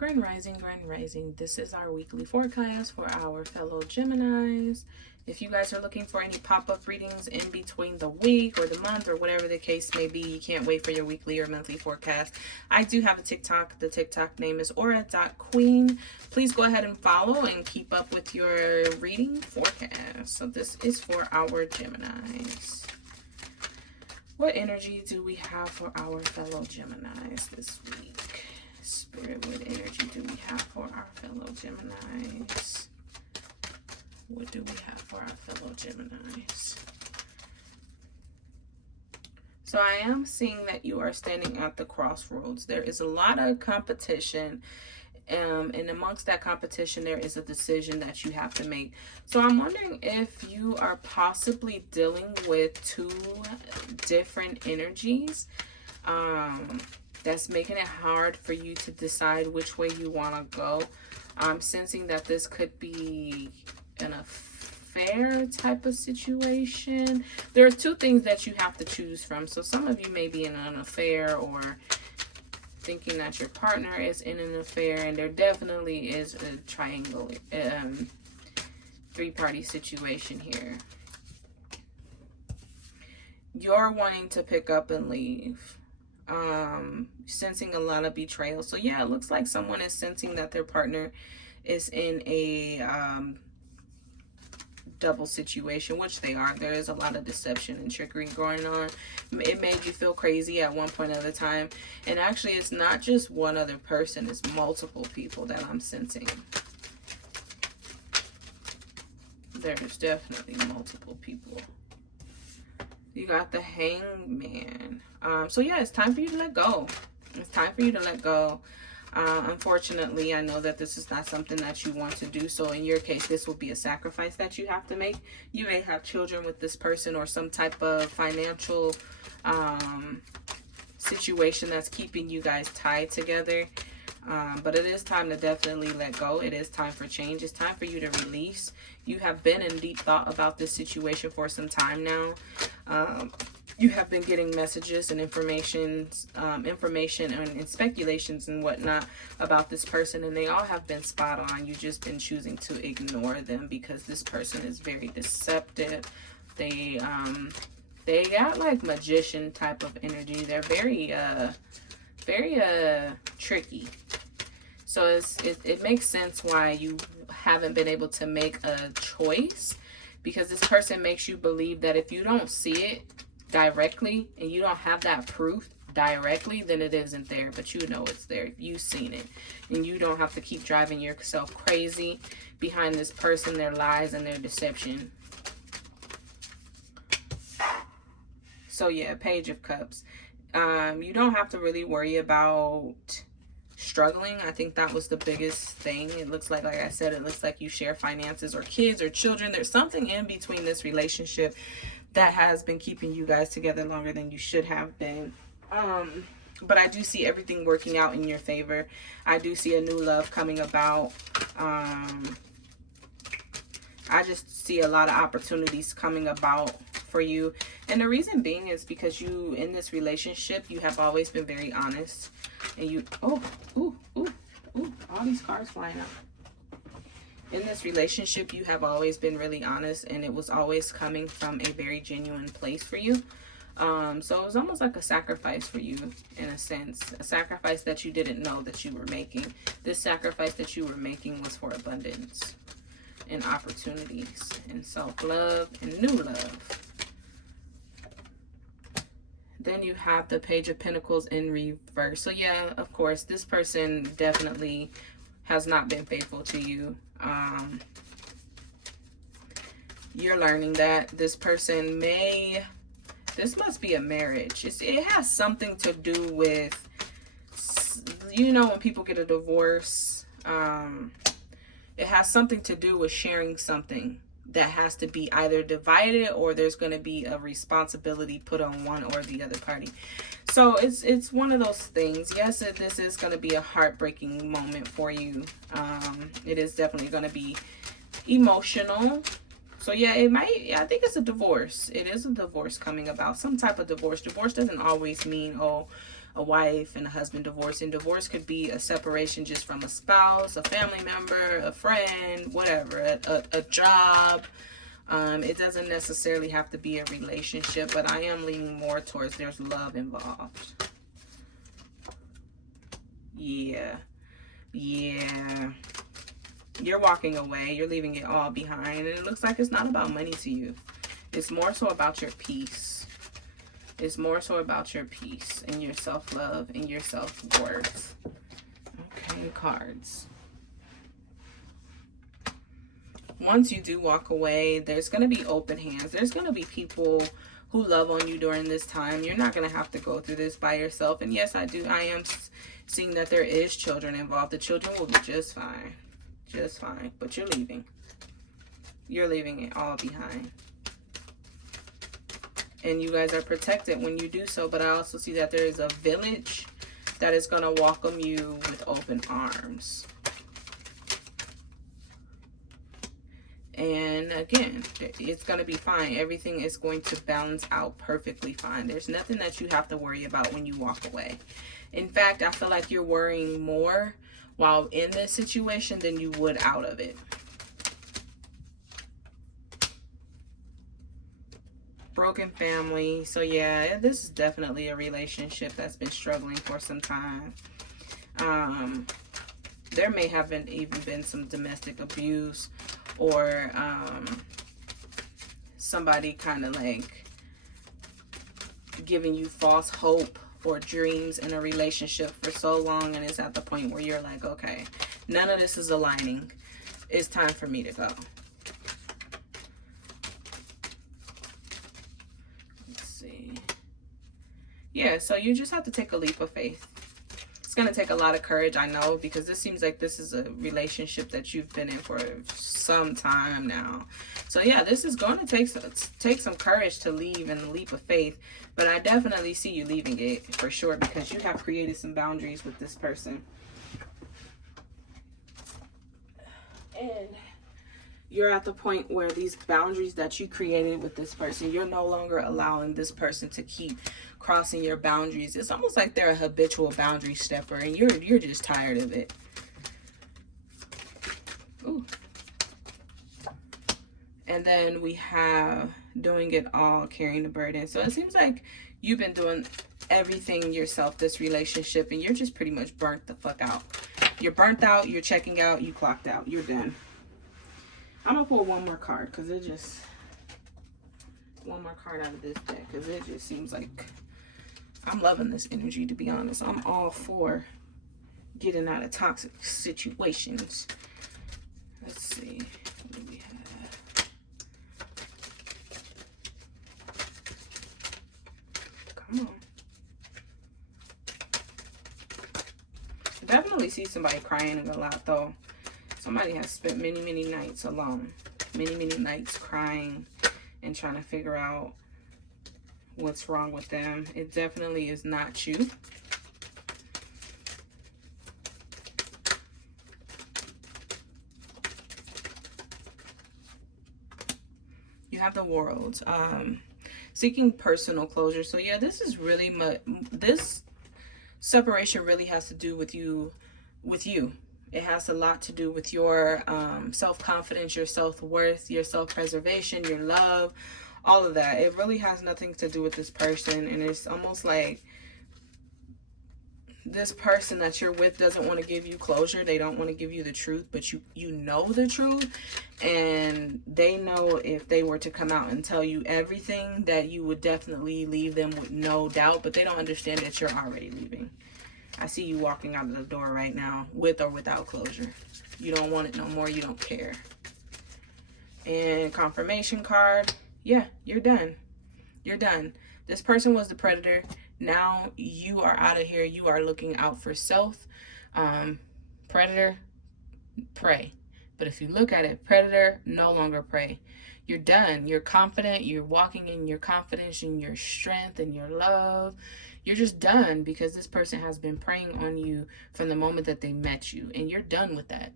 Grand Rising, Grand Rising. This is our weekly forecast for our fellow Geminis. If you guys are looking for any pop-up readings in between the week or the month or whatever the case may be, you can't wait for your weekly or monthly forecast. I do have a TikTok. The TikTok name is aura.queen. Please go ahead and follow and keep up with your reading forecast. So this is for our Geminis. What energy do we have for our fellow Geminis this week? Spirit, what energy do we have for our fellow Geminis? What do we have for our fellow Geminis? So I am seeing that you are standing at the crossroads. There is a lot of competition. And amongst that competition, there is a decision that you have to make. So I'm wondering if you are possibly dealing with two different energies. That's making it hard for you to decide which way you want to go. I'm sensing that this could be an affair type of situation. There are two things that you have to choose from. So some of you may be in an affair or thinking that your partner is in an affair, and there definitely is a triangle, three-party situation here. You're wanting to pick up and leave. Sensing a lot of betrayal. So yeah, it looks like someone is sensing that their partner is in a double situation, which they are. There is a lot of deception and trickery going on. It made you feel crazy at one point at a time, and actually it's not just one other person, it's multiple people that I'm sensing. There's definitely multiple people. You got the Hangman. So yeah, it's time for you to let go. It's time for you to let go. Unfortunately, I know that this is not something that you want to do. So in your case, this will be a sacrifice that you have to make. You may have children with this person or some type of financial situation that's keeping you guys tied together. But it is time to definitely let go. It is time for change. It's time for you to release. You have been in deep thought about this situation for some time now. You have been getting messages and information and speculations and whatnot about this person, and they all have been spot on. You've just been choosing to ignore them because this person is very deceptive. They got like magician type of energy. They're very tricky. So it makes sense why you haven't been able to make a choice, because this person makes you believe that if you don't see it directly and you don't have that proof directly, then it isn't there. But you know it's there. You've seen it, and you don't have to keep driving yourself crazy behind this person, their lies and their deception. So yeah, Page of Cups. You don't have to really worry about struggling. I think that was the biggest thing. It looks like I said, it looks like you share finances or kids or children. There's something in between this relationship that has been keeping you guys together longer than you should have been. But I do see everything working out in your favor. I do see a new love coming about. I just see a lot of opportunities coming about for you. And the reason being is because you, in this relationship, you have always been very honest. And you, all these cards flying out. In this relationship, you have always been really honest, and it was always coming from a very genuine place for you. So it was almost like a sacrifice for you, in a sense. A sacrifice that you didn't know that you were making. This sacrifice that you were making was for abundance and opportunities and self-love and new love. Then you have the Page of Pentacles in reverse. So yeah, of course, this person definitely has not been faithful to you. You're learning that this person this must be a marriage. It has something to do with, you know, when people get a divorce, it has something to do with sharing something that has to be either divided, or there's going to be a responsibility put on one or the other party. So it's one of those things. Yes, this is going to be a heartbreaking moment for you. It is definitely going to be emotional. So yeah, I think it's a divorce. It is a divorce coming about, some type of divorce. Divorce doesn't always mean, oh, a wife and a husband divorcing. Divorce could be a separation just from a spouse, a family member, a friend, whatever, a job. It doesn't necessarily have to be a relationship, but I am leaning more towards there's love involved. Yeah. You're walking away. You're leaving it all behind. And it looks like it's not about money to you. It's more so about your peace. It's more so about your peace and your self-love and your self-worth. Okay, cards. Once you do walk away, there's going to be open hands. There's going to be people who love on you during this time. You're not going to have to go through this by yourself. And yes, I am seeing that there is children involved. The children will be just fine. Just fine. But you're leaving. You're leaving it all behind. And you guys are protected when you do so. But I also see that there is a village that is going to welcome you with open arms. And again, it's going to be fine. Everything is going to balance out perfectly fine. There's nothing that you have to worry about when you walk away. In fact, I feel like you're worrying more while in this situation than you would out of it. Broken family. So yeah, this is definitely a relationship that's been struggling for some time. There may have even been some domestic abuse, or somebody kind of like giving you false hope or dreams in a relationship for so long, and it's at the point where you're like, okay, none of this is aligning. It's time for me to go. Let's see. Yeah, so you just have to take a leap of faith. It's going to take a lot of courage, I know, because this seems like this is a relationship that you've been in for some time now. So yeah, this is going to take some courage to leave and a leap of faith. But I definitely see you leaving it for sure, because you have created some boundaries with this person. And you're at the point where these boundaries that you created with this person, you're no longer allowing this person to keep crossing your boundaries. It's almost like they're a habitual boundary stepper, and you're just tired of it. Ooh. And then we have doing it all, carrying the burden. So it seems like you've been doing everything yourself, this relationship, and you're just pretty much burnt the fuck out. You're burnt out, you're checking out, you clocked out, you're done. I'm gonna pull one more card, because it just, one more card out of this deck, because it just seems like I'm loving this energy, to be honest. I'm all for getting out of toxic situations. Let's see. What do we have? Come on. I definitely see somebody crying a lot, though. Somebody has spent many, many nights alone. Many, many nights crying and trying to figure out what's wrong with them. It definitely is not you. You have the World. Seeking personal closure. So yeah, this is really much, this separation really has to do with you. It has a lot to do with your self-confidence, your self-worth, your self-preservation, your love, all of that. It really has nothing to do with this person. And it's almost like this person that you're with doesn't want to give you closure. They don't want to give you the truth, but you know the truth. And they know if they were to come out and tell you everything, that you would definitely leave them with no doubt. But they don't understand that you're already leaving. I see you walking out of the door right now, with or without closure. You don't want it no more. You don't care. And confirmation card. Yeah, you're done. You're done. This person was the predator. Now you are out of here. You are looking out for self. Predator, prey. But if you look at it, predator, no longer prey. You're done. You're confident. You're walking in your confidence and your strength and your love. You're just done, because this person has been preying on you from the moment that they met you. And you're done with that.